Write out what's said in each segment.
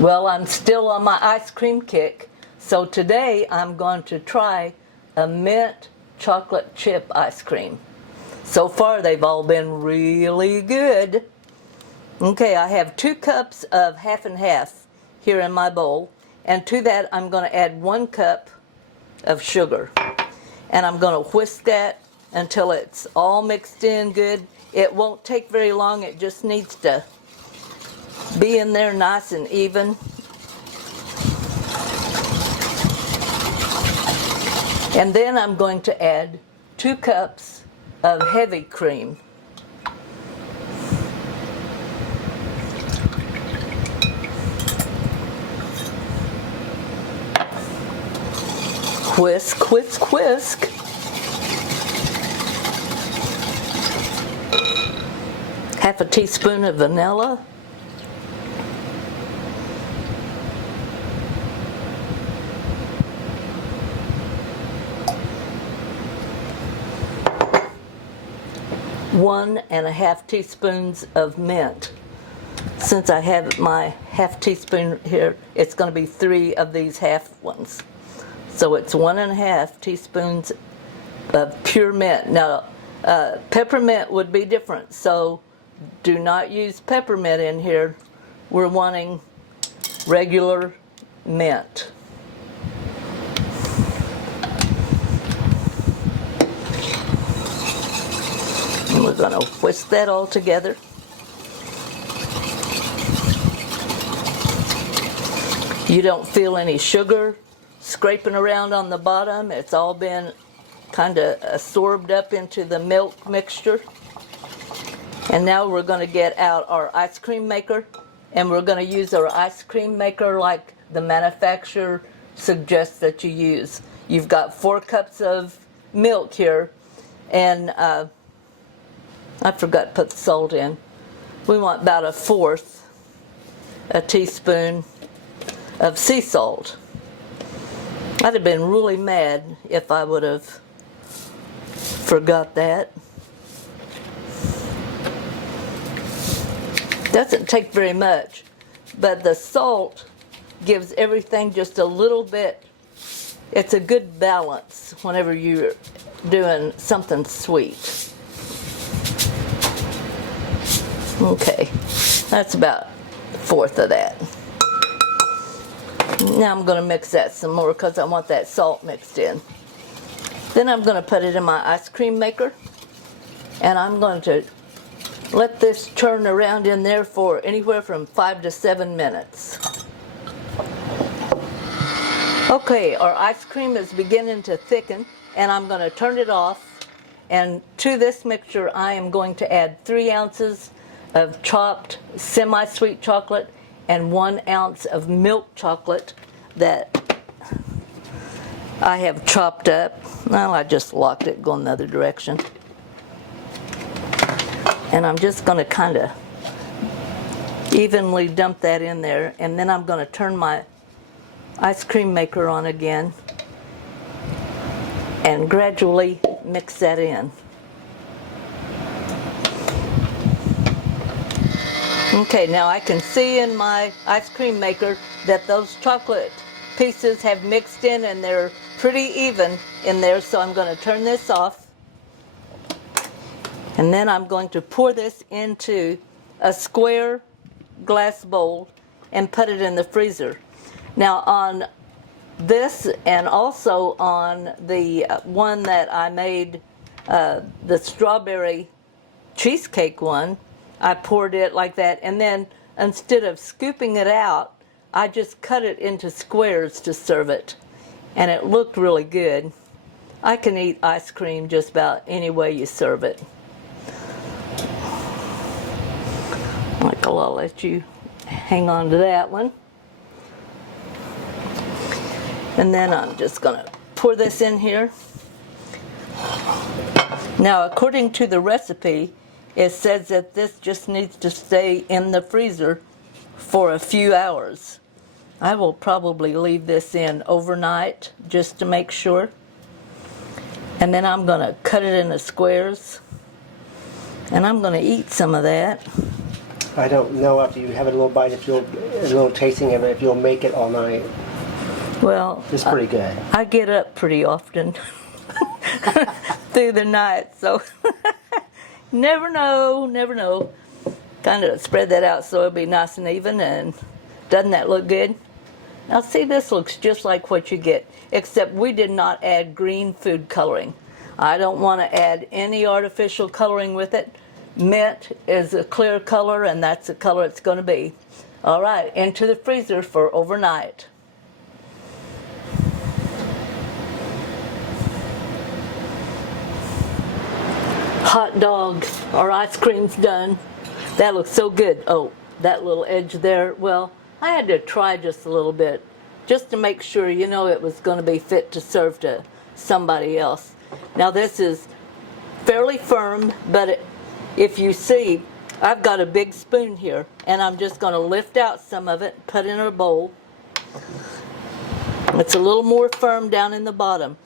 Well, I'm still on my ice cream kick, so today I'm going to try a mint chocolate chip ice cream. So far they've all been really good. Okay, I have 2 cups of half and half here in my bowl, and to that I'm going to add 1 cup of sugar. And I'm going to whisk that until it's all mixed in good. It won't take very long, it just needs to be in there nice and even. And then I'm going to add 2 cups of heavy cream. Whisk, whisk, whisk. Half a teaspoon of vanilla. One and a half teaspoons of mint. Since I have my half teaspoon here, it's going to be 3 of these half ones. So it's 1.5 teaspoons of pure mint. Now, peppermint would be different, so do not use peppermint in here. We're wanting regular mint. And we're going to whisk that all together. You don't feel any sugar scraping around on the bottom. It's all been kind of absorbed up into the milk mixture. And now we're going to get out our ice cream maker, and we're going to use our ice cream maker like the manufacturer suggests that you use. You've got 4 cups of milk here, and I forgot to put the salt in. We want about 1/4 a teaspoon of sea salt. I'd have been really mad if I would have forgot that. Doesn't take very much, but the salt gives everything just a little bit. It's a good balance whenever you're doing something sweet. Okay, that's about 1/4 of that. Now I'm going to mix that some more because I want that salt mixed in. Then I'm going to put it in my ice cream maker, and I'm going to let this churn around in there for anywhere from 5 to 7 minutes. Okay, our ice cream is beginning to thicken, and I'm going to turn it off. And to this mixture I am going to add 3 ounces of chopped semi-sweet chocolate and 1 ounce of milk chocolate that I have chopped up. Well, I just locked it going the other direction. And I'm just going to kind of evenly dump that in there, and then I'm going to turn my ice cream maker on again and gradually mix that in. Okay, now I can see in my ice cream maker that those chocolate pieces have mixed in and they're pretty even in there, so I'm going to turn this off. And then I'm going to pour this into a square glass bowl and put it in the freezer. Now on this, and also on the one that I made, the strawberry cheesecake one, I poured it like that, and then instead of scooping it out, I just cut it into squares to serve it, and it looked really good. I can eat ice cream just about any way you serve it. Michael, I'll let you hang on to that one. And then I'm just going to pour this in here. Now, according to the recipe, it says that this just needs to stay in the freezer for a few hours. I will probably leave this in overnight just to make sure. And then I'm going to cut it into squares, and I'm going to eat some of that. I don't know after you have a little bite, if you'll, a little tasting of it, if you'll make it all night. Well, It's pretty good. I get up pretty often through the night, so never know, never know. Kind of spread that out so it'll be nice and even, and doesn't that look good? Now see, this looks just like what you get, except we did not add green food coloring. I don't want to add any artificial coloring with it. Mint is a clear color, and that's the color it's going to be. All right, into the freezer for overnight. Hot dog or ice cream's done. That looks so good. Oh, that little edge there, well, I had to try just a little bit, just to make sure, you know, it was going to be fit to serve to somebody else. Now this is fairly firm, but if you see, I've got a big spoon here, and I'm just going to lift out some of it, put it in a bowl. It's a little more firm down in the bottom.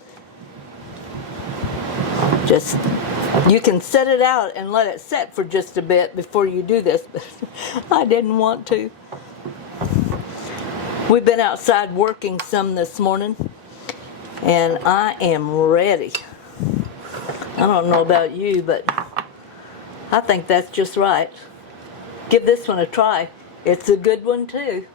Just, you can set it out and let it set for just a bit before you do this, but I didn't want to. We've been outside working some this morning, and I am ready. I don't know about you, but I think that's just right. Give this one a try. It's a good one too.